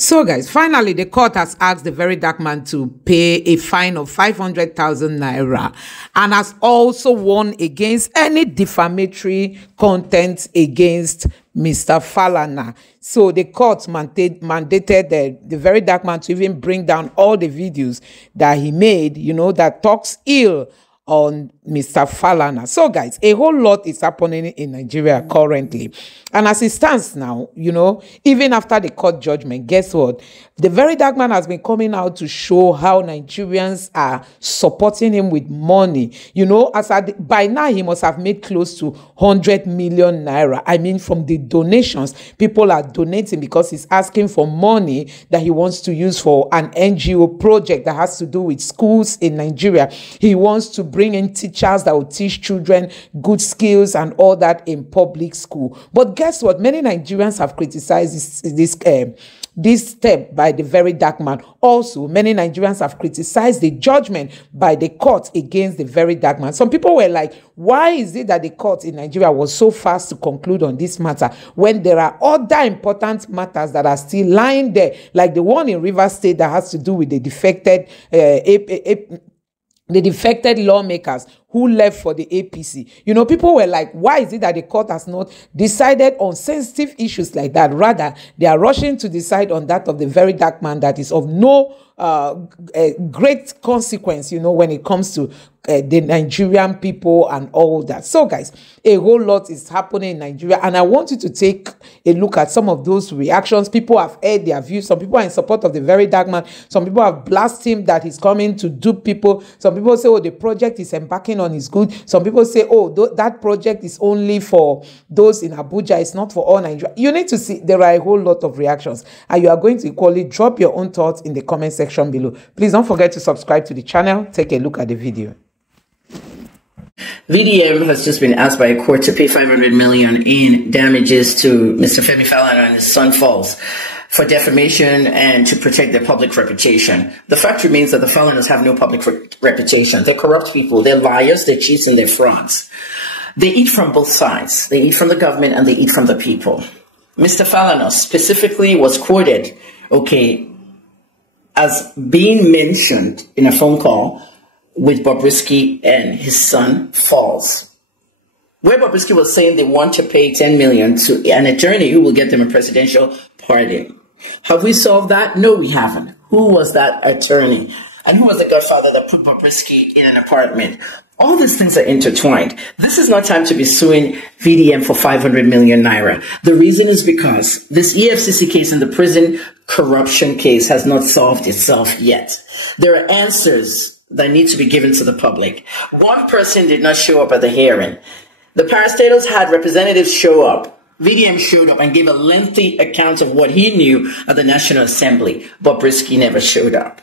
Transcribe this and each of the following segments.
So, guys, finally, the court has asked the Verydarkman to pay a fine of 500,000 naira and has also warned against any defamatory content against Mr. Falana. So the court mandated the Verydarkman to even bring down all the videos that he made, that talks ill on Mr. Falana. So, guys, a whole lot is happening in Nigeria currently. And as it stands now, even after the court judgment, guess what? The Verydarkman has been coming out to show how Nigerians are supporting him with money. By now, he must have made close to 100 million naira. I mean, from the donations, people are donating because he's asking for money that he wants to use for an NGO project that has to do with schools in Nigeria. He wants to bring in teachers that will teach children good skills and all that in public school. But guess what? Many Nigerians have criticized this step by the Verydarkman. Also, many Nigerians have criticized the judgment by the court against the Verydarkman. Some people were like, why is it that the court in Nigeria was so fast to conclude on this matter when there are other important matters that are still lying there, like the one in Rivers State that has to do with the defected lawmakers who left for the APC. People were like, why is it that the court has not decided on sensitive issues like that? Rather, they are rushing to decide on that of the Verydarkman that is of no great consequence, when it comes to the Nigerian people and all that. So, guys, a whole lot is happening in Nigeria, and I want you to take a look at some of those reactions. People have heard their views. Some people are in support of the Verydarkman. Some people have blasted him that he's coming to dupe people. Some people say, oh, the project is embarking on is good. Some people say, oh, that project is only for those in Abuja. It's not for all Nigeria. You need to see, there are a whole lot of reactions, and you are going to equally drop your own thoughts in the comment section below. Please don't forget to subscribe to the channel. Take a look at the video. VDM has just been asked by a court to pay 500 million in damages to Mr. Femi Falana and his son Falz for defamation and to protect their public reputation. The fact remains that the Falanas have no public reputation. They're corrupt people. They're liars. They're cheats and they're frauds. They eat from both sides. They eat from the government and they eat from the people. Mr. Falana specifically was quoted, as being mentioned in a phone call with Bobrisky and his son Falz, where Bobrisky was saying they want to pay 10 million to an attorney who will get them a presidential pardon. Have we solved that? No, we haven't. Who was that attorney? And who was the godfather that put Bobrisky in an apartment? All these things are intertwined. This is not time to be suing VDM for 500 million naira. The reason is because this EFCC case and the prison corruption case has not solved itself yet. There are answers that need to be given to the public. One person did not show up at the hearing. The parastatals had representatives show up. VDM showed up and gave a lengthy account of what he knew at the National Assembly, but Bobrisky never showed up.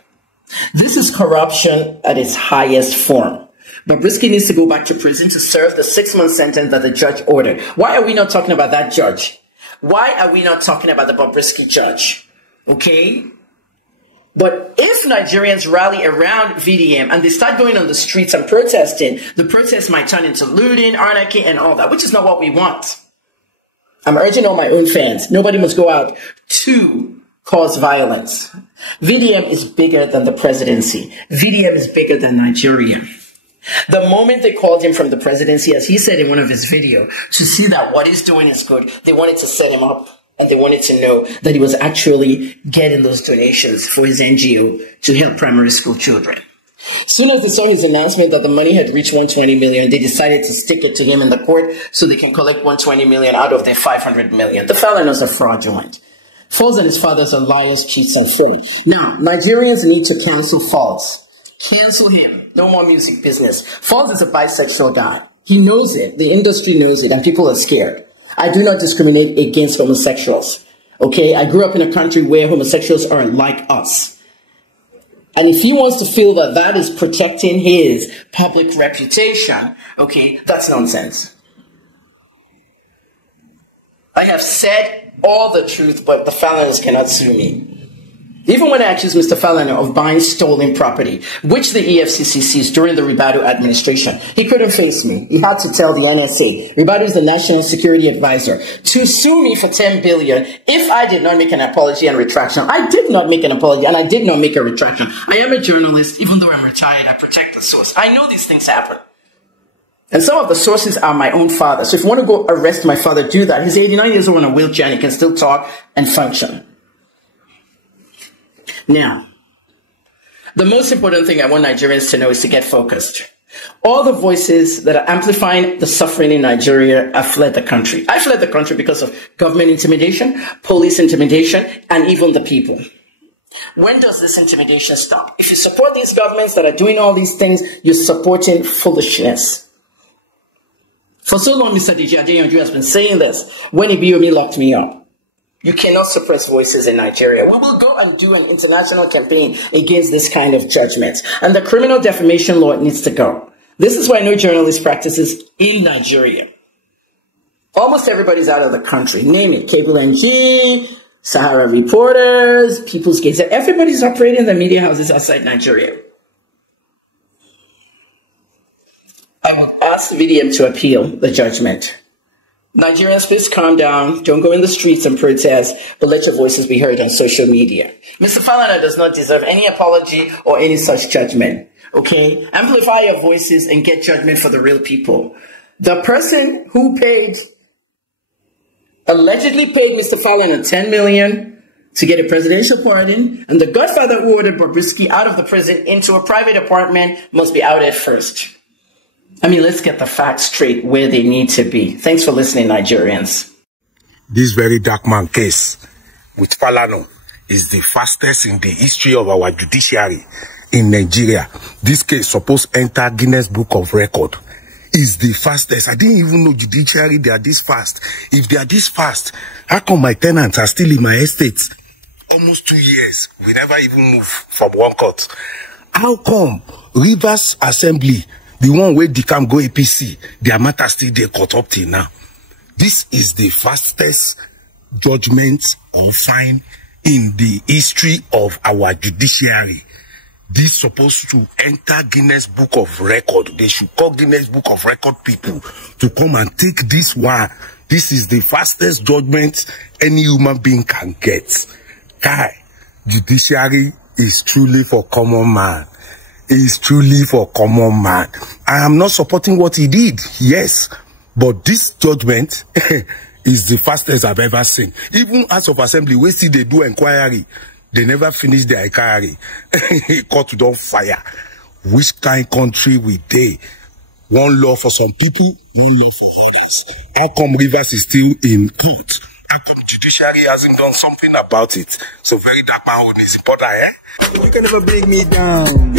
This is corruption at its highest form. Bobrisky needs to go back to prison to serve the 6-month sentence that the judge ordered. Why are we not talking about that judge? Why are we not talking about the Bobrisky judge? But if Nigerians rally around VDM and they start going on the streets and protesting, the protests might turn into looting, anarchy, and all that, which is not what we want. I'm urging all my own fans, nobody must go out to cause violence. VDM is bigger than the presidency. VDM is bigger than Nigeria. The moment they called him from the presidency, as he said in one of his videos, to see that what he's doing is good, they wanted to set him up. And they wanted to know that he was actually getting those donations for his NGO to help primary school children. As soon as they saw his announcement that the money had reached 120 million, they decided to stick it to him in the court so they can collect 120 million out of their 500 million. The Falanas are fraudulent. Falz and his fathers are liars, cheats, and frauds. Now, Nigerians need to cancel Falz. Cancel him. No more music business. Falz is a bisexual guy. He knows it. The industry knows it, and people are scared. I do not discriminate against homosexuals, I grew up in a country where homosexuals are like us. And if he wants to feel that that is protecting his public reputation, that's nonsense. I have said all the truth, but the Falanas cannot sue me. Even when I accused Mr. Falana of buying stolen property, which the EFCC seized during the Ribadu administration, he couldn't face me. He had to tell the NSA, Ribadu is the National Security Advisor, to sue me for $10 billion if I did not make an apology and retraction. I did not make an apology and I did not make a retraction. I am a journalist. Even though I'm retired, I protect the source. I know these things happen. And some of the sources are my own father. So if you want to go arrest my father, do that. He's 89 years old in a wheelchair and he can still talk and function. Now, the most important thing I want Nigerians to know is to get focused. All the voices that are amplifying the suffering in Nigeria have fled the country. I fled the country because of government intimidation, police intimidation, and even the people. When does this intimidation stop? If you support these governments that are doing all these things, you're supporting foolishness. For so long, Mr. Deji Adeyanju has been saying this when Ibiyomi locked me up. You cannot suppress voices in Nigeria. We will go and do an international campaign against this kind of judgment. And the criminal defamation law needs to go. This is why no journalist practices in Nigeria. Almost everybody's out of the country. Name it. Cable NG, Sahara Reporters, People's Gazette. Everybody's operating the media houses outside Nigeria. I will ask VDM to appeal the judgment. Nigerians, please calm down. Don't go in the streets and protest, but let your voices be heard on social media. Mr. Falana does not deserve any apology or any such judgment. Okay? Amplify your voices and get judgment for the real people. The person who allegedly paid Mr. Falana $10 million to get a presidential pardon, and the godfather who ordered Bobrisky out of the prison into a private apartment must be outed first. I mean, let's get the facts straight where they need to be. Thanks for listening, Nigerians. This Verydarkman case with Falana is the fastest in the history of our judiciary in Nigeria. This case supposed to enter Guinness Book of Record. Is the fastest. I didn't even know judiciary they are this fast. If they are this fast, how come my tenants are still in my estate? Almost 2 years. We never even move from one court. How come Rivers Assembly, the one where they can go APC, their matter still they caught up till now? This is the fastest judgment or fine in the history of our judiciary. This supposed to enter Guinness Book of Record. They should call Guinness Book of Record people to come and take this one. This is the fastest judgment any human being can get. Guy, judiciary is truly for common man. Is truly for common man. I am not supporting what he did, yes, but this judgment is the fastest I've ever seen. Even House of Assembly, we see they do inquiry, they never finish their inquiry. Court don't fire. Which kind of country we they? One law for some people, one law for others. How come Rivers is still in court? How come judiciary hasn't done something about it? So Verydarkman is important, eh? You can never bring me down.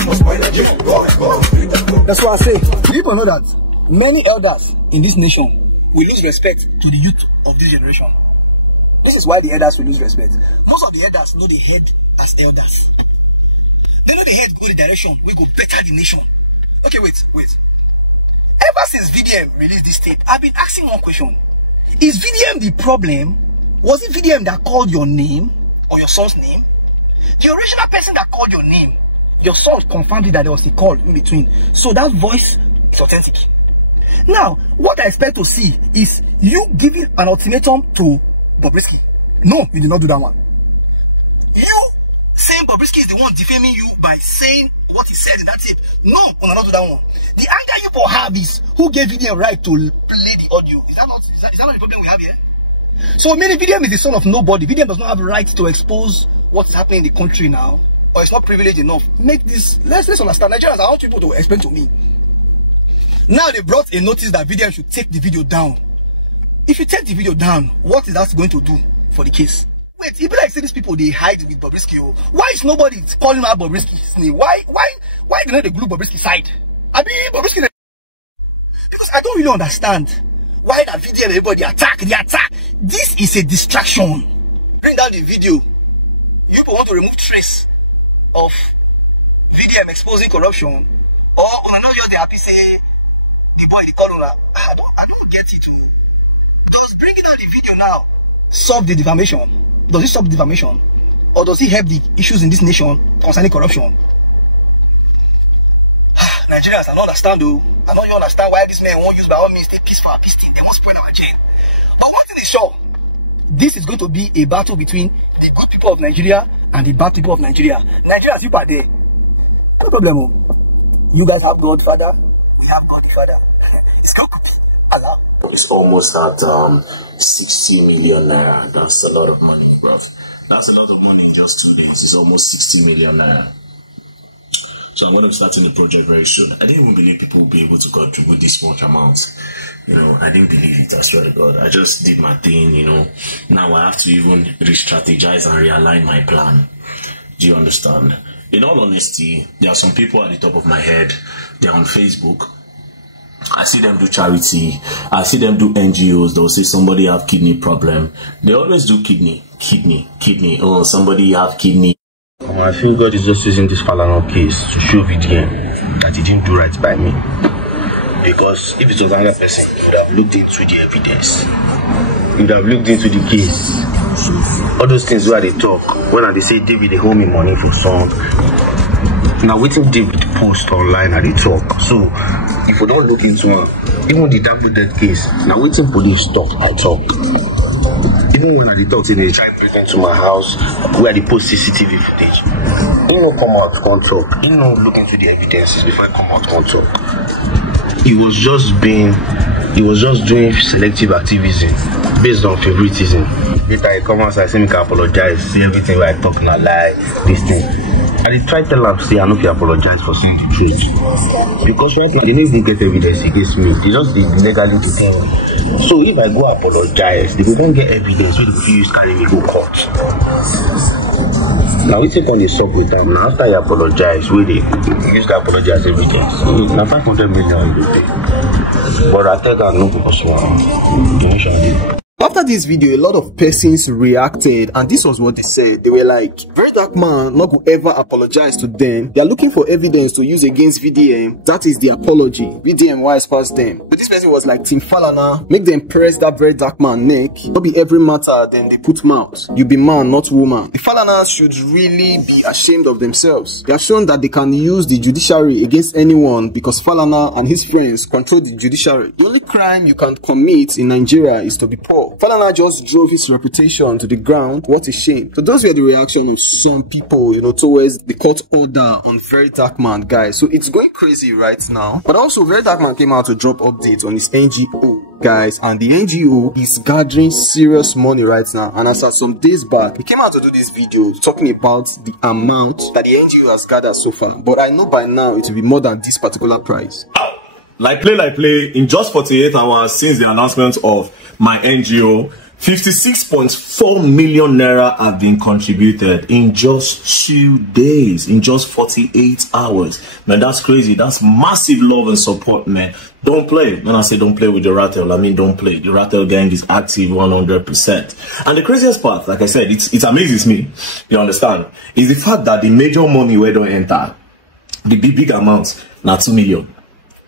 That's why I say, people know that many elders in this nation will lose respect to the youth of this generation. This is why the elders will lose respect. Most of the elders know the head as elders. They know the head go the direction, we go better the nation. Okay, wait. Ever since VDM released this tape, I've been asking one question. Is VDM the problem? Was it VDM that called your name or your son's name? The original person that called your name, your son confirmed it that there was a call in between. So that voice is authentic. Now, what I expect to see is you giving an ultimatum to Bobrisky. No, you did not do that one. You saying Bobrisky is the one defaming you by saying what he said in that tape. No, I not do that one. The anger you both have is who gave VDM right to play the audio. Is that not the problem we have here? So many VDM is the son of nobody. VDM does not have right to expose what's happening in the country now, or it's not privileged enough. Make this, let's understand. Nigerians, I want people to explain to me. Now they brought a notice that VDM should take the video down. If you take the video down, what is that going to do for the case? Wait, it be like say these people they hide with Bobrisky. Why is nobody calling out Bobrisky's name? Why do they glue Bobrisky's side? I mean Bobrisky. Because I don't really understand why that VDM everybody attack. This is a distraction. Bring down the video. You people want to remove trace of VDM exposing corruption, or on another they happy say the boy the corona. I don't get it. Just bring it down the video now. Solve the defamation. Does it stop defamation? Or does he help the issues in this nation concerning corruption? Nigerians, I don't understand though. I know you understand why this man won't use by all means the peace for our peace thing. They must spoil our chain. But one thing is sure, this is going to be a battle between the good people of Nigeria and the bad people of Nigeria. Nigerians, you are there. No problem. You guys have Godfather. We have God the Father. It's God to be Allah. It's almost at 60 million naira. That's a lot of money, bro. That's a lot of money in just 2 days. It's almost 60 million naira. So I'm going to be starting the project very soon. I didn't even believe people would be able to contribute this much amount. You know, I didn't believe it, I swear to God. I just did my thing, you know. Now I have to even re-strategize and realign my plan. Do you understand? In all honesty, there are some people at the top of my head. They're on Facebook. I see them do charity. I see them do NGOs. They'll say somebody have kidney problem. They always do kidney. Oh, somebody have kidney. I feel God is just using this Falana case to show VDM that he didn't do right by me. Because if it was another person, he would have looked into the evidence. He would have looked into the case. All those things where they talk, when they say David they owe me money for song. Now waiting David post online and they talk. So if we don't look into it, even the double death case, now waiting police talk, I talk. Even when I talk, they try to break into my house where they post CCTV footage. You know, come out, can't talk. You know, look into the evidences before I come out, can't talk. He was just doing selective activism based on favoritism. Later he come out and say, I apologize, see everything where I talk not lie, this thing. And he tried to tell him, say, I know if you apologize for saying the truth. Because right now, they didn't get evidence against me. They just did legally to tell me. So if I go apologize, they don't get evidence, so the use carry me go court. Now we take on the sub with them. Now after I apologize, we use the apologize evidence. Now 500 million you pay. But I tell them no because one. After this video, a lot of persons reacted, and this was what they said. They were like, Verydarkman not go ever apologize to them. They are looking for evidence to use against VDM. That is the apology. VDM wise past them. But this person was like, Team Falana, make them press that Verydarkman neck. Not be every matter, then they put mouth. You be man, not woman. The Falanas should really be ashamed of themselves. They have shown that they can use the judiciary against anyone because Falana and his friends control the judiciary. The only crime you can commit in Nigeria is to be poor. Falana just drove his reputation to the ground. What a shame. So those were the reaction of some people, you know, towards the court order on Verydarkman, guys. So it's going crazy right now. But also Verydarkman came out to drop updates on his NGO, guys, and the NGO is gathering serious money right now. And as of some days back, he came out to do this video talking about the amount that the NGO has gathered so far. But I know by now it will be more than this particular price. Like play, in just 48 hours since the announcement of my NGO, 56.4 million naira have been contributed in just 2 days, in just 48 hours. Man, that's crazy. That's massive love and support, man. Don't play. When I say don't play with the Rattle, I mean don't play. The Rattle gang is active 100%. And the craziest part, like I said, it amazes me, you understand, is the fact that the major money where don't enter, the big amounts, now 2 million.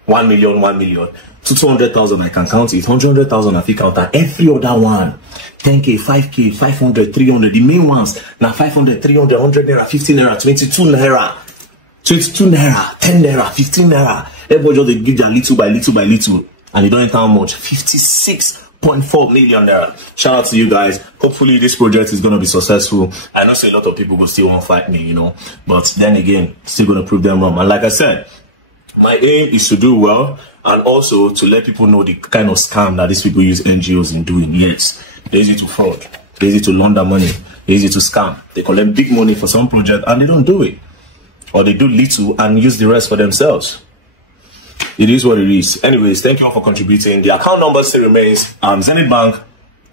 1 million, 1 million, to 200,000, I can count it. 100,000, I think count that. Every other one, 10K, 5K, 500, 300. The main ones, now 500, 300, 100 naira, 15 naira, 22 naira, 22 naira, 10 naira, 15 naira. Everybody just give that little by little by little, and you don't enter how much? 56.4 million naira. Shout out to you guys. Hopefully this project is gonna be successful. I know say a lot of people will still won't fight me, you know, but then again, still gonna prove them wrong. And like I said, my aim is to do well and also to let people know the kind of scam that these people use NGOs in doing. Yes, they're easy to fraud, they're easy to launder money, they're easy to scam. They collect big money for some project and they don't do it. Or they do little and use the rest for themselves. It is what it is. Anyways, thank you all for contributing. The account number still remains Zenith Bank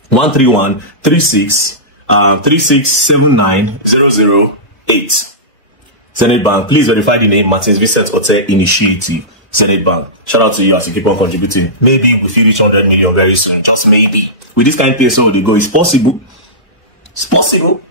131 36 3679 008. Zenith Bank, please verify the name Martins Vincent Hotel Initiative. Zenith Bank. Shout out to you as you keep on contributing. Maybe we will reach 100 million very soon. Just maybe. With this kind of thing, so they go. It's possible. It's possible.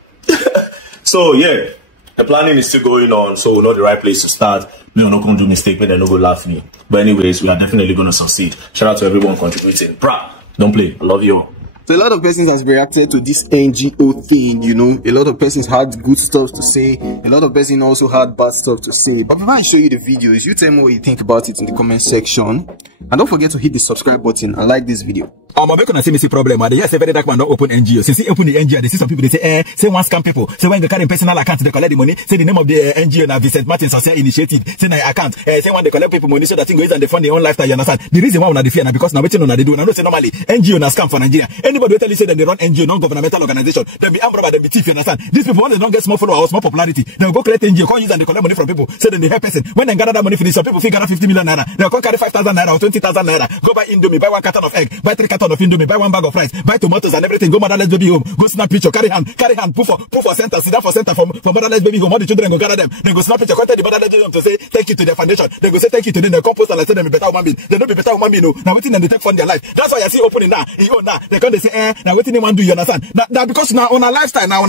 So yeah, the planning is still going on. So we know the right place to start. We are not going to do mistake, but they're not going to laugh at me. But anyways, we are definitely going to succeed. Shout out to everyone contributing. Bruh, don't play. I love you all. So a lot of persons has reacted to this NGO thing, you know. A lot of persons had good stuff to say. A lot of persons also had bad stuff to say. But before I show you the videos, you tell me what you think about it in the comment section. And don't forget to hit the subscribe button and like this video. I'm gonna say me see problem. They just say Verydarkman don't open NGO. Since he open the NGO, they see some people they say say one scam people. Say when they carry personal account they collect the money. Say the name of the NGO now Vincent Martin Social Initiative. Say na account. Say when they collect people money so that thing goes and they fund their own lifestyle. You understand? The reason why we not fear now because now waiting on they do. Now say normally NGO na scam for Nigeria. Anybody will tell you say that they run NGO non-governmental organization. They be armed robber, they be thief. You understand? These people when they don't get small follower or small popularity, they will go collect NGO, can't use and they collect money from people. Say then they help person. When they gather that money for this, some people gather 50 million naira. They will carry 5,000 naira or 20,000 naira. Go buy Indomie, buy 1 carton of egg, buy 3 carton of Indomie, buy 1 bag of rice, buy tomatoes and everything. Go motherless baby home. Go snap picture, carry hand, put for center, sit down for center for motherless baby home. All the children go gather them. They go snap picture, contact the motherless baby home to say thank you to their foundation. They go say thank you to them. They compost and I say them be better human being. They don't be better human being. No, now waiting and they take fund their life. That's why I see opening now. They come they say now waiting they want do. You understand? Now because now on a lifestyle, now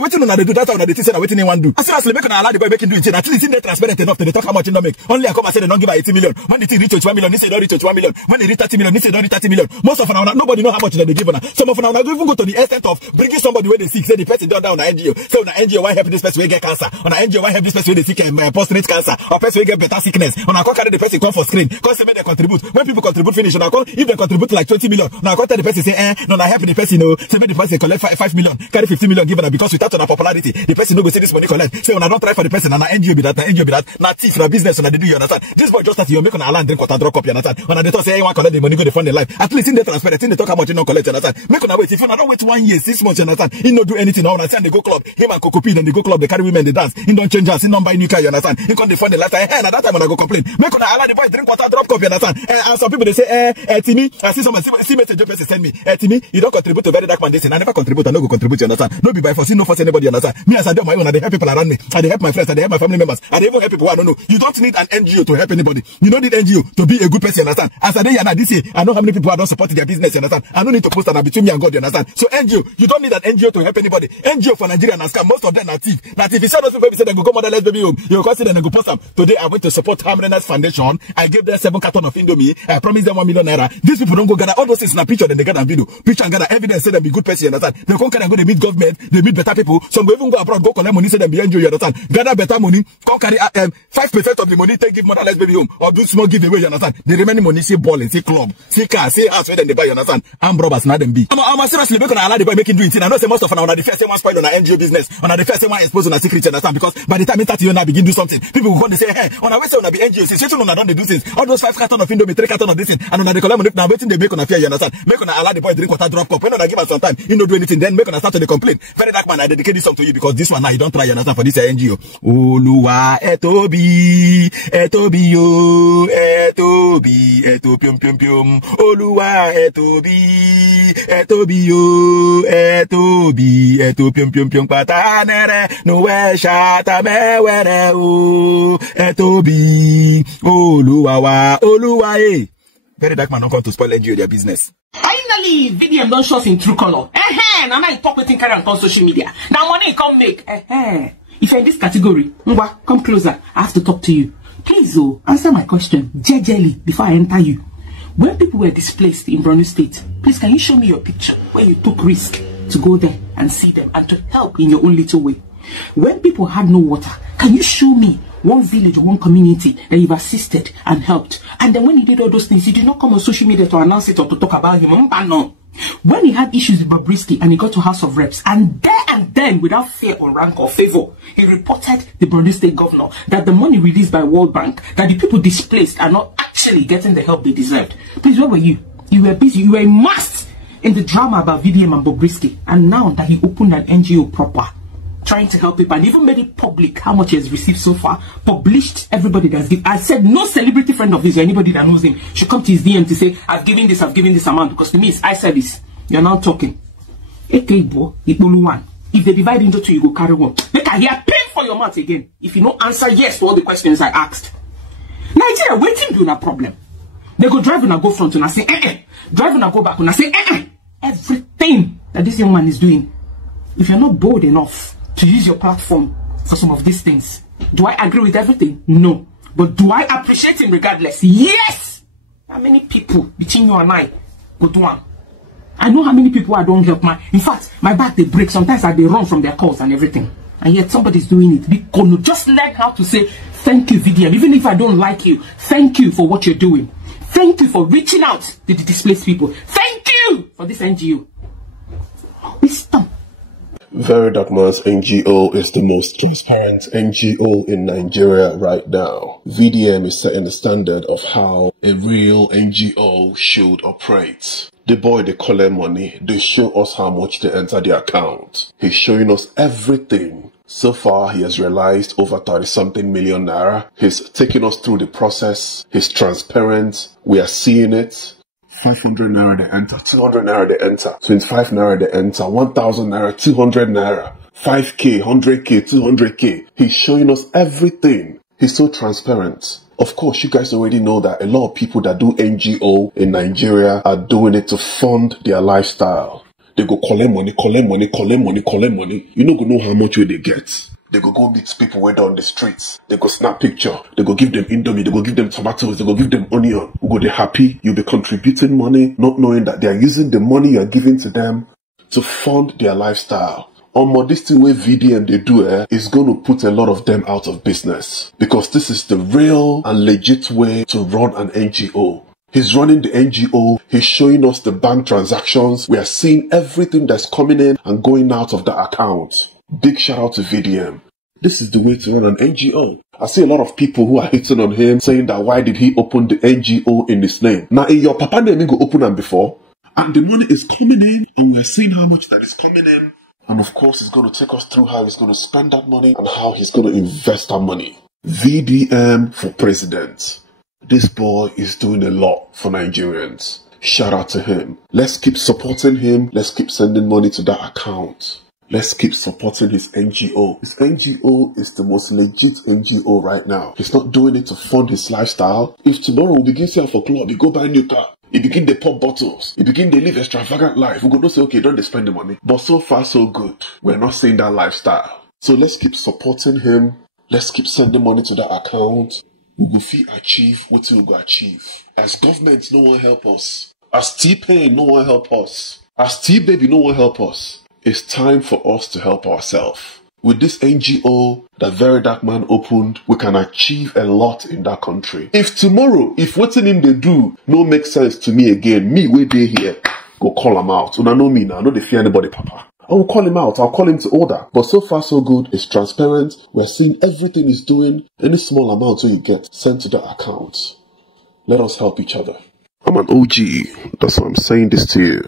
waiting on they do that. Now they say now waiting they want do. As soon as they make an allow the boy making do it, at least in they transparent enough to they talk how much they don't make. Only I come and say they don't give 80 million. When they reach 1 million, they say don't reach 1 million. When they reach 30 million, they say don't reach 30 million. Most of them nobody know how much they give. Some of them now even go to the extent of bringing somebody where they sick. Say the person down on NGO. Say on NGO why help this person where get cancer. On NGO why help this person where they sick prostate cancer or person where get better sickness. On I carry the person come for screen. Cause they contribute. When people contribute finish, on if they contribute like 20 million, now I tell the person say no I help the person say make the person collect 5 million, carry 50 million given her because without on popularity, the person no go see this money collect. Say when I don't try for the person and NGO be that, na thief, na business, na they do you understand. This boy just that you make on a land drink water drop up, you understand. When they talk say one collect the money go they fund their life. At least in the transparent, in the talk how much you don't collect, you understand. Make on a wait. If you don't wait 1 year, 6 months, you understand. He don't do anything. Now understand they go club. Him and Cocopi then they go club. They carry women, they dance. He don't change us. He don't buy new car, you understand. He can't defend the lifestyle. At that time when I go complain, make on allow the boy drink water drop cup, you understand. And some people they say, Timmy, I see someone see message person send me, Timmy, you don't contribute to Verydarkman. This I never contribute. I no go contribute, you understand. No be by force, no force anybody, you understand. Me as I do my own, and they help people around me. And they help my friends, and they help my family members. And they even help people who I don't know. You don't need an NGO to help anybody. You don't need NGO to be a good person, you understand. As I day and this year, I know how many people I don't support their business, you understand. I don't need to post that between me and God, you understand. So NGO, you don't need an NGO to help anybody. NGO for Nigeria and scam, most of them are thief. Now if you say those people say they go motherless baby home, you go see them and go post them. Today I went to support Harmonious Foundation. I gave them 7 carton of Indomie. I promised them 1 million naira. These people don't go gather all those things in a picture, then they gather video. Picture and gather evidence, say them be good person, you understand. They come and go, they meet government, they meet better people. Some go even go abroad, go collect money, say them be NGO, you understand. Gather better money, come carry 5% of the money, take give motherless baby home, or do small giveaway, you understand. The remaining money, say balling, say club, say car, say house, where then they buy, you understand. Armed robbers, not them be. I'm seriously make on allow the boy making do it. I know say most of them on the first say one spoil on an NGO business, on the first say one expose on a secret, you understand. Because by the time it 30 you now begin do something, people will come and say, hey, on a way say on a be NGO, since you don't do things, all those 5 carton of Indomie, 3 carton of this thing, and on the collect money, now waiting they make on a fear, you understand. Make on allow the boy drink water drop cup. When on give us some time, you don't do anything, then make on start to the complain. Verydarkman, I dedicate this song to you because this one now you don't try, you understand, for this NGO. Oluwa etobi, yo, etobi, pium pium pium. Oluwa etobi, yo, etobi, pium pium pium patanere, no we shata me were o, etobi, Oluwa, Verydarkman don't come to spoil NGO their business. Finally, VDM don't show us in true color. Now I talk with carry on social media. Now money come make. If you're in this category, Ngwa, come closer. I have to talk to you. Please, answer my question gently before I enter you. When people were displaced in Borno State, please can you show me your picture where you took risk to go there and see them and to help in your own little way? When people had no water, can you show me one village or one community that you've assisted and helped? And then when he did all those things, he did not come on social media to announce it or to talk about him. No. When he had issues with Bobrisky and he got to House of Reps, and then, without fear or rank or favor, he reported the Borno State governor that the money released by World Bank, that the people displaced are not actually getting the help they deserved. Please, where were you? You were busy. You were immersed in the drama about VDM and Bobrisky. And now that he opened an NGO proper, trying to help people and even made it public how much he has received so far, published everybody that's given. I said no celebrity friend of his or anybody that knows him should come to his DM to say, I've given this amount, because to me it's eye service. You're now talking. If they divide into 2, you go carry 1. Make I hear pain for your mouth again if you don't answer yes to all the questions I asked. Nigeria waiting doing a problem. They go drive and I go front and I say drive and I go back and I say everything that this young man is doing. If you're not bold enough to use your platform for some of these things, do I agree with everything? No. But do I appreciate him regardless? Yes! How many people between you and I go do one? I know how many people I don't help. In fact, my back they break. Sometimes they run from their calls and everything. And yet somebody's doing it. Because just learn how to say thank you, VDM. Even if I don't like you, thank you for what you're doing. Thank you for reaching out to the displaced people. Thank you for this NGO. Wisdom. Verydarkman's NGO is the most transparent NGO in Nigeria right now. VDM is setting the standard of how a real NGO should operate. The boy, they collect money. They show us how much they enter the account. He's showing us everything. So far, he has realized over 30-something million naira. He's taking us through the process. He's transparent. We are seeing it. 500 naira they enter, 200 naira they enter, 25 naira they enter, 1000 naira, 200 naira, 5k, 100k, 200k. He's showing us everything. He's so transparent. Of course, you guys already know that a lot of people that do NGO in Nigeria are doing it to fund their lifestyle. They go collect money, collect money, collect money, collect money. You don't know how much will they get. They go meet people way down the streets. They go snap picture. They go give them indomie. They go give them tomatoes. They go give them onion. You go, they happy. You'll be contributing money, not knowing that they are using the money you are giving to them to fund their lifestyle. This thing where VDM they do is going to put a lot of them out of business. Because this is the real and legit way to run an NGO. He's running the NGO. He's showing us the bank transactions. We are seeing everything that's coming in and going out of the account. Big shout out to VDM. This is the way to run an NGO. I see a lot of people who are hating on him, saying that why did he open the NGO in his name? Now in your papa name, you go open them before. And the money is coming in, and we're seeing how much that is coming in. And of course, he's going to take us through how he's going to spend that money and how he's going to invest that money. VDM for president. This boy is doing a lot for Nigerians. Shout out to him. Let's keep supporting him. Let's keep sending money to that account. Let's keep supporting his NGO. His NGO is the most legit NGO right now. He's not doing it to fund his lifestyle. If tomorrow we begin sell for club, you go buy a new car, you begin to pop bottles, you begin to live extravagant life, we're going to say, okay, don't spend the money. But so far, so good. We're not seeing that lifestyle. So let's keep supporting him. Let's keep sending money to that account. We will achieve what we will achieve. As government, no one help us. As T-Pain, no one help us. As T-Baby, no one help us. It's time for us to help ourselves. With this NGO that Verydarkman opened, we can achieve a lot in that country. If tomorrow, if what's in they do no make sense to me again, me way they here, go call him out. Una know me now, I know they fear anybody, papa. I will call him out, I'll call him to order. But so far so good, it's transparent. We're seeing everything he's doing. Any small amount so you get sent to the account. Let us help each other. I'm an OG, that's why I'm saying this to you.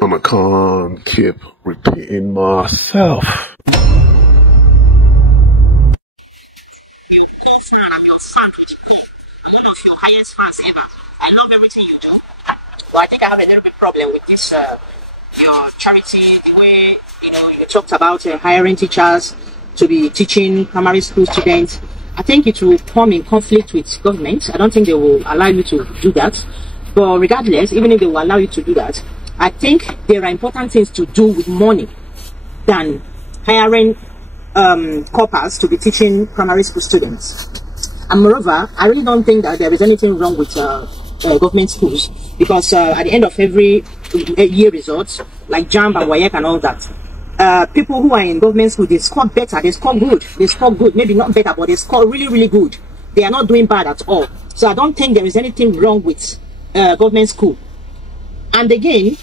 And I can't keep repeating myself. Well, I think I have a little bit problem with this, your charity, the way, you talked about hiring teachers to be teaching primary school students. I think it will come in conflict with government. I don't think they will allow you to do that. But regardless, even if they will allow you to do that, I think there are important things to do with money than hiring corpers to be teaching primary school students. And moreover, I really don't think that there is anything wrong with government schools, because at the end of every year results, like JAMB and WAEC and all that, people who are in government school, they score better, they score good, maybe not better, but they score really, really good. They are not doing bad at all. So I don't think there is anything wrong with government school. And again,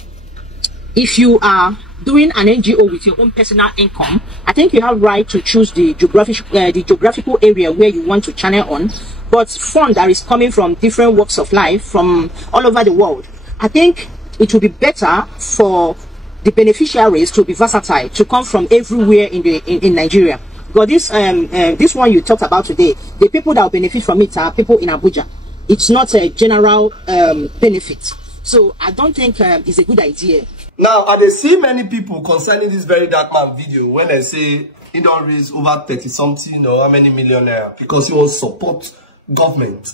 if you are doing an NGO with your own personal income, I think you have right to choose the geographical area where you want to channel on. But fund that is coming from different walks of life from all over the world, I think it will be better for the beneficiaries to be versatile, to come from everywhere in Nigeria. But this one you talked about today, the people that will benefit from it are people in Abuja. It's not a general benefit. So I don't think it's a good idea. Now, I see many people concerning this Verydarkman video when they say he don't raise over 30-something or how many million naira because he wants support government,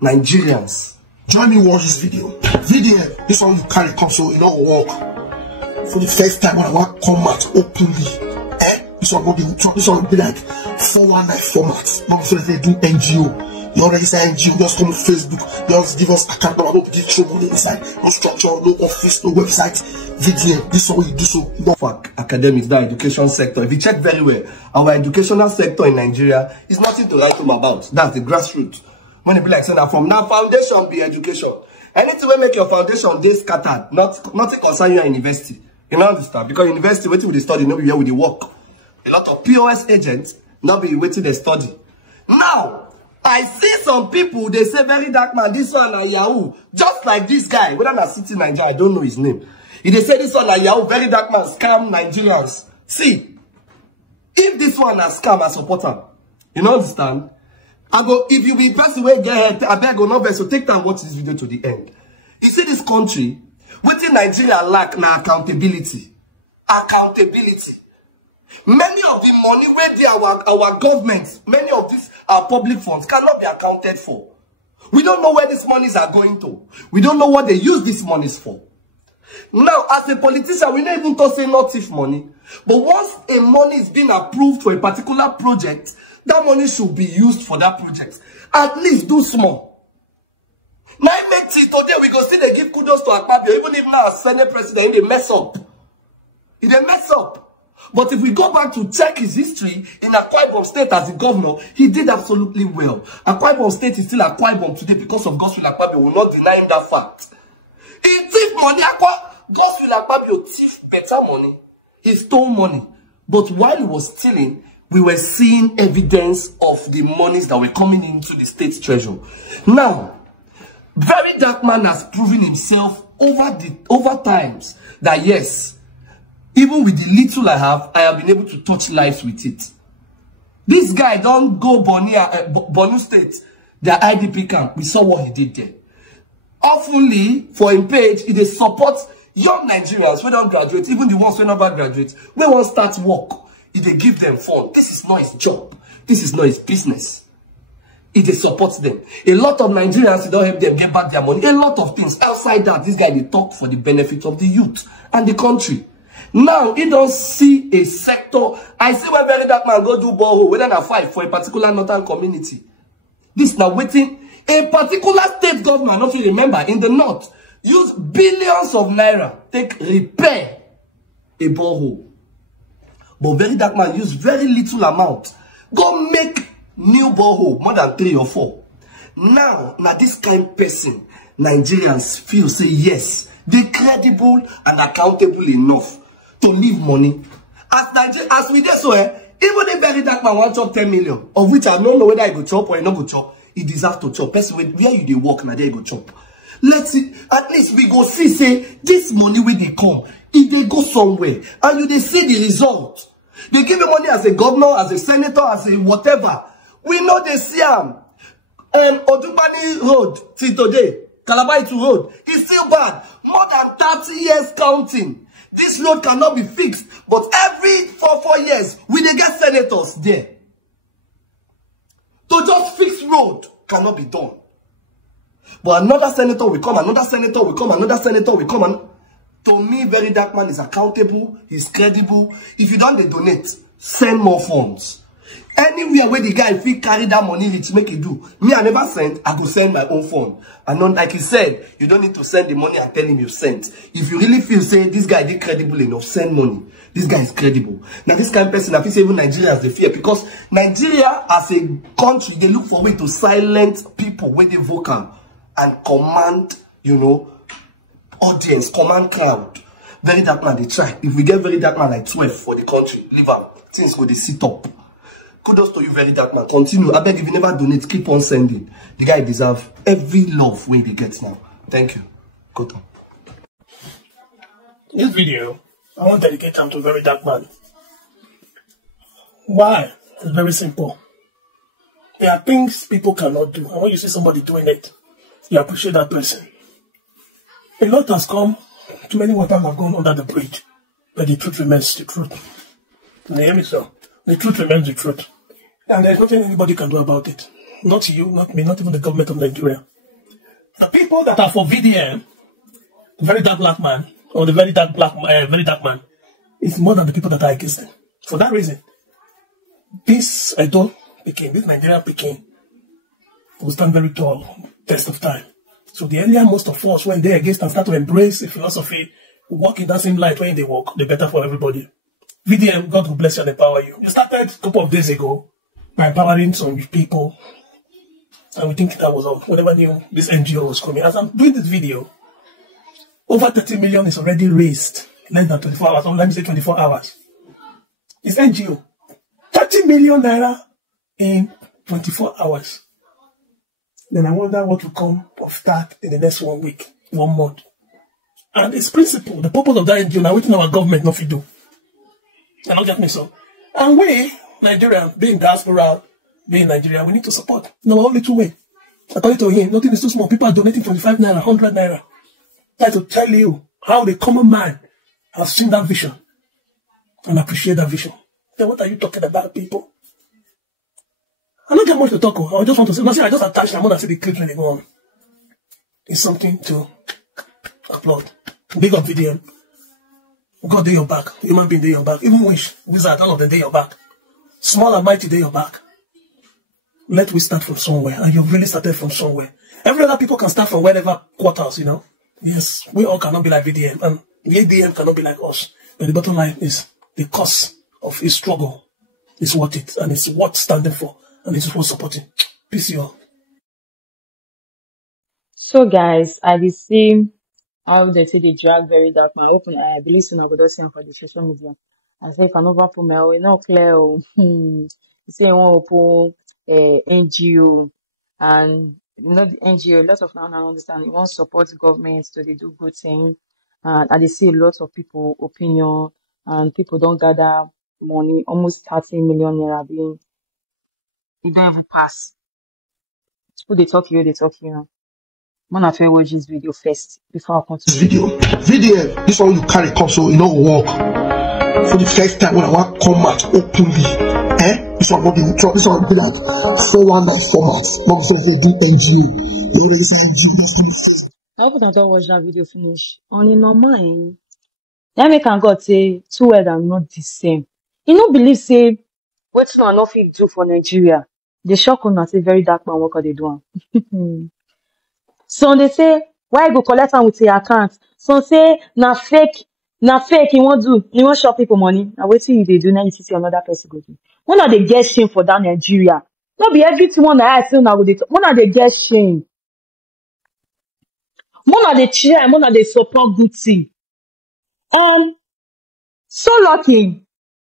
Nigerians. Join me watch this video. VDM, this one you carry come so it don't work. For the first time when I want to come out openly, this one will be like 419 format. Not so they do NGO. You register NGO, just come to Facebook, just give us account number, don't give you money inside, no structure, no office, no website. VDM, this is what you do so. For academics, the education sector, if you check very well, our educational sector in Nigeria is nothing to write home about. That's the grassroots. When it be like saying that from now, foundation be education. Anything will make your foundation get scattered, nothing concern you at university. You know understand? Because university, waiting with the study, not be here with the work. A lot of POS agents, not be waiting the study. Now, I see some people, they say, Verydarkman, this one are Yahoo. Just like this guy, whether I'm sitting in Nigeria, I don't know his name. If they say this one are Yahoo, Verydarkman, scam Nigerians. See, if this one are scam, I support him. You know understand? I go, if you be person where get I beg go no so take time watch this video to the end. You see this country, within Nigeria lack na accountability. Accountability. Many of the money where they our government, many of these public funds cannot be accounted for. We don't know where these monies are going to. We don't know what they use these monies for. Now, as a politician, we don't even talk say not thief money. But once a money is being approved for a particular project, that money should be used for that project. At least do small. Now, today we go see they give kudos to Akpabio, even if now as Senate president, they mess up. He they mess up. But if we go back to check his history in Akwa Ibom State as a governor, he did absolutely well. Akwa Ibom State is still Akwa Ibom today because of Godswill Akpabio. Will not deny him that fact. He thief money. Godswill Akpabio thief better money. He stole money. But while he was stealing, we were seeing evidence of the monies that were coming into the state treasury. Now, Verydarkman has proven himself over times that yes, even with the little I have been able to touch lives with it. This guy don't go Borno State, their IDP camp. We saw what he did there. Oftenly, for him page, he supports young Nigerians who don't graduate, even the ones who never graduate, we won't start work. If they give them fund, this is not his job. This is not his business. If they support them. A lot of Nigerians, they don't help them get back their money. A lot of things. Outside that, this guy, they talk for the benefit of the youth and the country. Now, he don't see a sector. I see when Verydarkman go do borehole, whether I fight for a particular northern community. This now waiting. A particular state government, not you remember, in the north, use billions of naira, take repair a borehole. But Verydarkman use very little amount. Go make new borehole, more than 3 or 4. Now this kind of person, Nigerians feel, say yes, they credible and accountable enough to leave money. As we did so, even if Verydarkman want to chop 10 million, of which I don't know whether I go chop or I not go chop, he deserves to chop. Person where you they work, now there go chop. Let's see, at least we go see, say, this money when they come, if they go somewhere, and you they see the result. They give you money as a governor, as a senator, as a whatever. We know they see them. Odubani Road, till today, Kalabaitu Road, is still bad. More than 30 years counting. This road cannot be fixed. But every 4 years, we they get senators there. To just fix road cannot be done. But another senator will come, another senator will come, another senator will come. And to me, Verydarkman is accountable, he's credible. If you don't donate, send more funds. Anywhere where the guy if he carry that money, it's make it do. Me, I never send, I go send my own fund. And not like he said, you don't need to send the money and tell him you sent. If you really feel, say, this guy is credible enough, send money. This guy is credible. Now, this kind of person, I feel even Nigerians, they fear. Because Nigeria, as a country, they look for a way to silence people when they vocal and command, you know, audience, command crowd. Verydarkman, they try. If we get Verydarkman like 12 for the country, leave them. Things go, they sit up. Kudos to you, Verydarkman. Continue. I beg if you never donate, keep on sending. The guy deserves every love when he gets now. Thank you. Go on. This video, I want to dedicate time to Verydarkman. Why? It's very simple. There are things people cannot do. And when you see somebody doing it, you appreciate that person. A lot has come, too many waters have gone under the bridge, but the truth remains the truth. Can you hear me, sir? The truth remains the truth. And there's nothing anybody can do about it. Not you, not me, not even the government of Nigeria. The people that are for VDM, the very dark black man, or the very Verydarkman, is more than the people that are against them. For that reason, this Nigerian Peking, will stand very tall, test of time. So the earlier most of us, when they're against and start to embrace a philosophy, walk in that same light when they walk, the better for everybody. VDM, God will bless you and empower you. You started a couple of days ago by empowering some people. And we think that was all. We never knew this NGO was coming. As I'm doing this video, over 30 million is already raised in less than 24 hours. Or let me say 24 hours. It's NGO. 30 million naira in 24 hours. Then I wonder what will come of that in the next 1 week, 1 month. And its principle, the purpose of that NGO, now waiting our government not to do. And not get me so. And we, Nigerians, being diaspora, being Nigeria, we need to support. No, only two ways. According to him, nothing is too small. People are donating 25 naira, 100 naira. Try to tell you how the common man has seen that vision and appreciate that vision. Then what are you talking about, people? I don't get much to talk about. I just want to say, I just attached them. I want to see the clips when they go on. It's something to applaud. Big up VDM. God, they your back. Human being, they your back. Even Wish, Wizard, all of them, they your back. Small and mighty, they your back. Let we start from somewhere. And you've really started from somewhere. Every other people can start from wherever quarters, you know. Yes, we all cannot be like VDM. And VDM cannot be like us. But the bottom line is the cost of his struggle is worth it. And it's worth standing for. And it's worth supporting. Peace, you all. So, guys, I will see how they say they drag Verydarkman. I believe soon I will see him for the social media. I say, if I never put my way, not clear. You say, you want to put NGO. And, you know, the NGO, a lot of now I understand, you want to support government so they do good things. And I see a lot of people opinion, and people don't gather money, almost 30 million naira being. You don't even pass. Who they talk you know. I'm gonna try watch this video first before I continue. Video, this one you carry come so you know work. For the first time when I want come out openly, this one will be like 419 format. Not so they do NGO. You already say NGO, just come face. I hope I don't watch that video finish. On in my mind, that make God say two words are not the same. You don't believe say what no enough fit do for Nigeria. They shock on say Verydarkman what they do. So they say, why go collect them with your account? So say, na fake, you won't show people money. Now wait till they do, now you see another person go do. When are they get shame for that Nigeria? Not be everything one that I feel now with it. When are they get shame? When are they cheer, when are they support good thing? So lucky.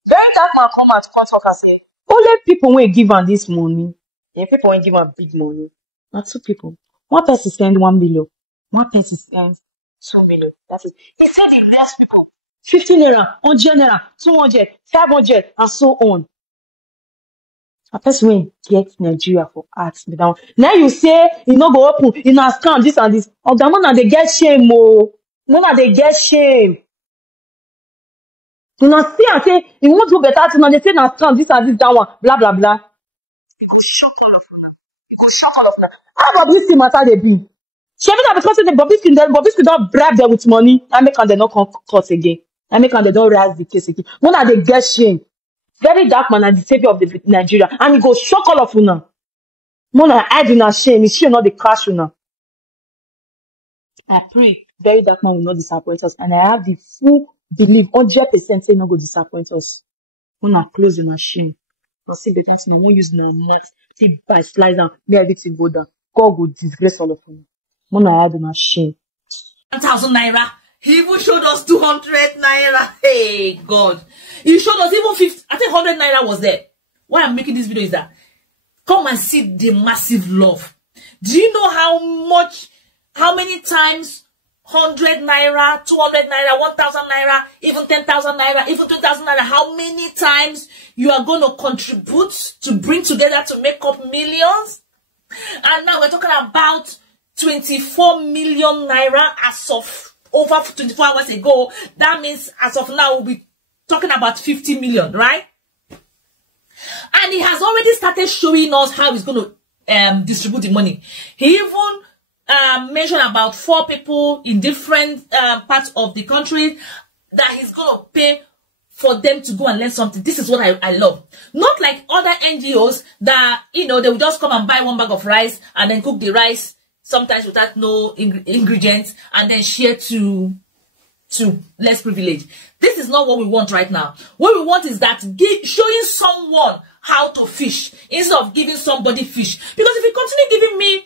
Verydarkman come out to talk and say, only people will give them this money. If people will give them big money. Not two people. One person send 1 million. One person sends 2 million. That is, he said he bless people. 50 naira, 100 naira, 200, 500, and so on. A person will get Nigeria for arts. Now you say, you know, go open, you know, scam, this and this. Oh, the man, they get shame, oh. No, they get shame. You know, see and say, you want to do better, you know, they say, now scam, this and this, that one, blah, blah, blah. You go shock all of them. How about this matter they be? She ever because the Bobby don't bribe them with money. I make they not come court again. I make they don't raise the case again. When are they get shame? Verydarkman and the savior of the Nigeria. And he go shock all of you now. Mona hide in a shame. Is she not the crash you now? I pray Verydarkman will not disappoint us. And I have the full belief, 100% say not go disappoint us. Mona close in a shame. But see the person I won't use no math. See by slice down, me everything go down. God will disgrace all of them. Mona had a shame. 1,000 naira. He even showed us 200 naira. Hey, God. He showed us even 50. I think 100 naira was there. Why I'm making this video is that come and see the massive love. Do you know how many times 100 naira, 200 naira, 1,000 naira, even 10,000 naira, even 2,000 naira, how many times you are going to contribute to bring together to make up millions? And now we're talking about 24 million naira as of over 24 hours ago. That means as of now, we'll be talking about 50 million, right? And he has already started showing us how he's going to distribute the money. He even mentioned about 4 people in different parts of the country that he's going to pay for them to go and learn something. This is what I love. Not like other NGOs that, you know, they will just come and buy one bag of rice and then cook the rice, sometimes without no ingredients, and then share to less privileged. This is not what we want right now. What we want is that showing someone how to fish instead of giving somebody fish. Because if you continue giving me,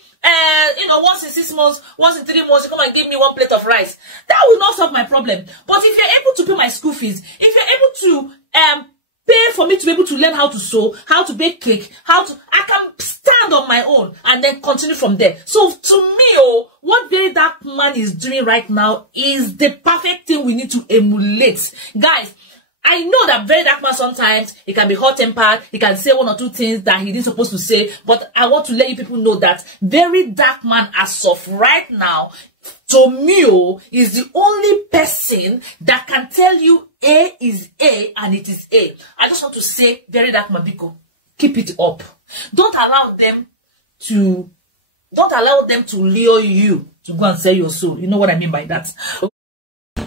you know, once in 6 months, once in 3 months, you come and give me 1 plate of rice, that will not solve my problem. But if you're able to pay my school fees, if you're able to pay for me to be able to learn how to sew, how to bake cake, I can stand on my own and then continue from there. So to me, what Verydarkman is doing right now is the perfect thing we need to emulate. Guys, I know that Verydarkman sometimes he can be hot-tempered, he can say 1 or 2 things that he didn't supposed to say, but I want to let you people know that Verydarkman, as of right now, to me, is the only person that can tell you A is A and it is A. I just want to say, Verydarkman, Biko, keep it up. Don't allow them to lure you to go and sell your soul. You know what I mean by that?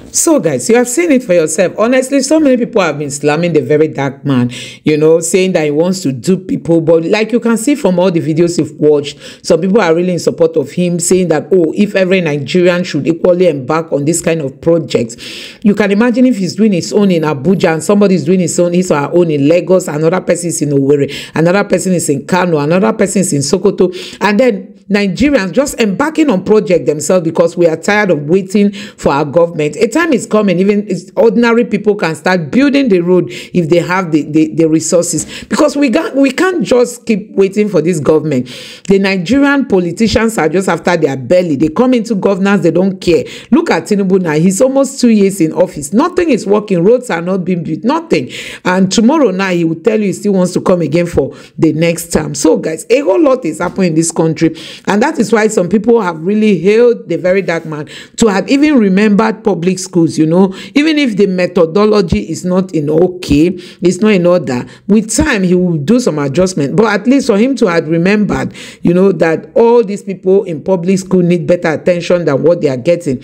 So guys, you have seen it for yourself. Honestly, so many people have been slamming the Verydarkman, you know, saying that he wants to dupe people. But like you can see from all the videos you've watched, some people are really in support of him, saying that, oh, if every Nigerian should equally embark on this kind of project. You can imagine if he's doing his own in Abuja and somebody is doing his or her own in Lagos, another person is in Owerri, another person is in Kano, another person is in Sokoto, and then Nigerians just embarking on project themselves because we are tired of waiting for our government. A time is coming, even ordinary people can start building the road if they have the resources, because we can't just keep waiting for this government. The Nigerian politicians are just after their belly. They come into governance, they don't care. Look at Tinubu now. He's almost 2 years in office. Nothing is working. Roads are not being built. Nothing. And tomorrow now he will tell you he still wants to come again for the next term. So guys, a whole lot is happening in this country. And that is why some people have really hailed the Verydarkman to have even remembered public schools, you know, even if the methodology is not in it's not in order. With time, he will do some adjustment. But at least for him to have remembered, you know, that all these people in public school need better attention than what they are getting.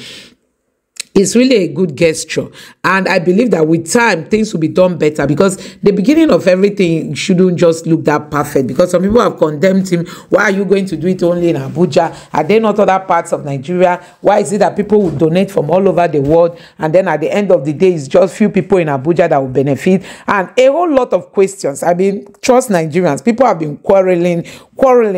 It's really a good gesture, and I believe that with time things will be done better, because the beginning of everything shouldn't just look that perfect, because some people have condemned him. Why are you going to do it only in Abuja? Are there not other parts of Nigeria? Why is it that people will donate from all over the world, and then at the end of the day it's just few people in Abuja that will benefit? And a whole lot of questions. I mean, trust Nigerians, people have been quarreling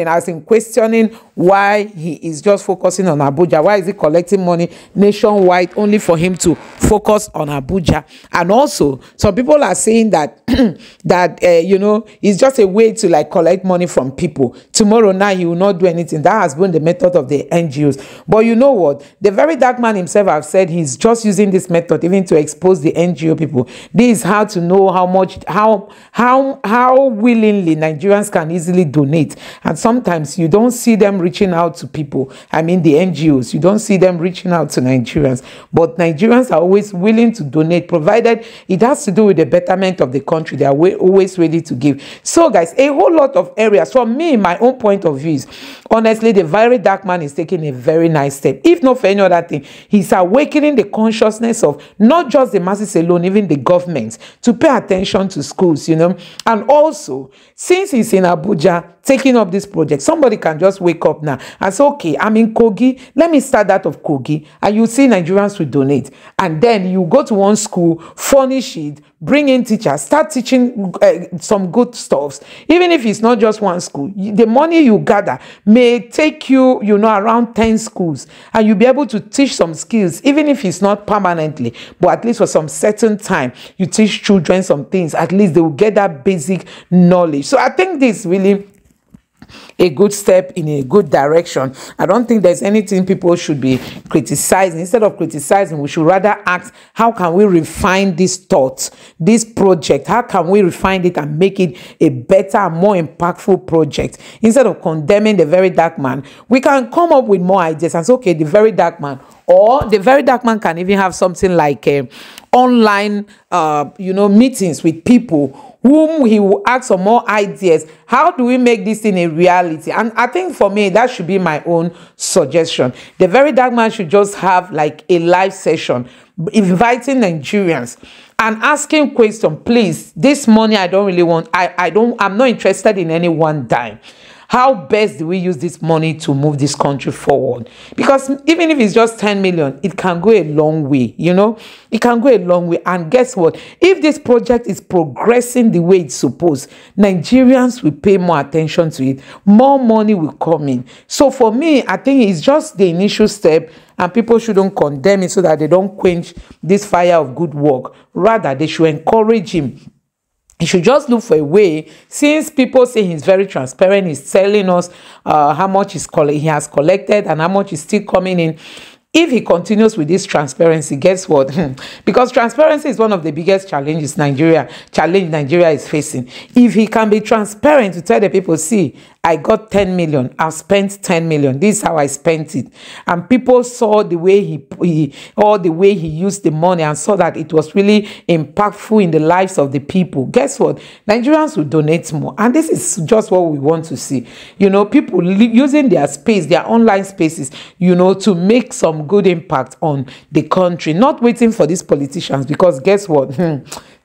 as in questioning why he is just focusing on Abuja. Why is he collecting money nationwide only for him to focus on Abuja? And also some people are saying that you know, it's just a way to like collect money from people. Tomorrow now he will not do anything. That has been the method of the NGOs. But you know what, the Verydarkman himself have said he's just using this method even to expose the NGO people. This is how to know how much, how willingly Nigerians can easily donate. And sometimes you don't see them reaching out to people. I mean the NGOs, you don't see them reaching out to Nigerians. But Nigerians are always willing to donate, provided it has to do with the betterment of the country. They are always ready to give. So guys, a whole lot of areas. For me, my own point of view is, honestly, the Verydarkman is taking a very nice step. If not for any other thing, he's awakening the consciousness of not just the masses alone, even the governments, to pay attention to schools, you know. And also, since he's in Abuja taking up this project, somebody can just wake up now and say, okay, I'm in Kogi, let me start that of Kogi, and you see Nigerians will donate. And then you go to one school, furnish it, bring in teachers, start teaching some good stuffs. Even if it's not just one school, the money you gather may take you, you know, around 10 schools, and you'll be able to teach some skills, even if it's not permanently, but at least for some certain time, you teach children some things. At least they will get that basic knowledge. So I think this really a good step in a good direction. I don't think there's anything people should be criticizing. Instead of criticizing, we should rather ask, how can we refine this thought, this project? How can we refine it and make it a better, more impactful project? Instead of condemning the Verydarkman, we can come up with more ideas and say, okay, the Verydarkman, or the Verydarkman can even have something like online, you know, meetings with people whom he will ask for more ideas. How do we make this thing a reality? And I think for me, that should be my own suggestion. The Verydarkman should just have like a live session, inviting Nigerians and asking question, please, this money I don't really want. I'm not interested in any one dime. How best do we use this money to move this country forward? Because even if it's just 10 million, it can go a long way, you know? It can go a long way. And guess what? If this project is progressing the way it's supposed, Nigerians will pay more attention to it. More money will come in. So for me, I think it's just the initial step, and people shouldn't condemn it so that they don't quench this fire of good work. Rather, they should encourage him. He should just look for a way, since people say he's very transparent, he's telling us how much he has collected and how much is still coming in. If he continues with this transparency, guess what? Because transparency is one of the biggest challenges Nigeria is facing. If he can be transparent to tell the people, see, I got 10 million, I've spent 10 million, this is how I spent it. And people saw the way he used the money and saw that it was really impactful in the lives of the people. Guess what? Nigerians will donate more. And this is just what we want to see. You know, people using their space, their online spaces, you know, to make some good impact on the country, not waiting for these politicians. Because guess what?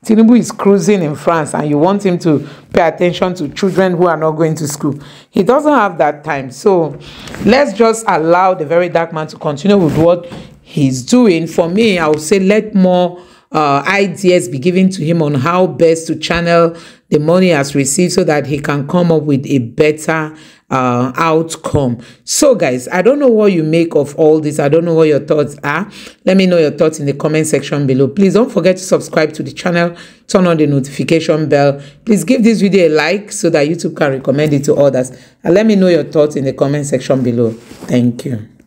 Tinubu is cruising in France and you want him to pay attention to children who are not going to school. He doesn't have that time. So let's just allow the Verydarkman to continue with what he's doing. For me, I would say let more ideas be given to him on how best to channel the money he has received so that he can come up with a better outcome. So guys, I don't know what you make of all this. I don't know what your thoughts are. Let me know your thoughts in the comment section below. Please don't forget to subscribe to the channel, turn on the notification bell. Please give this video a like so that YouTube can recommend it to others, and let me know your thoughts in the comment section below. Thank you.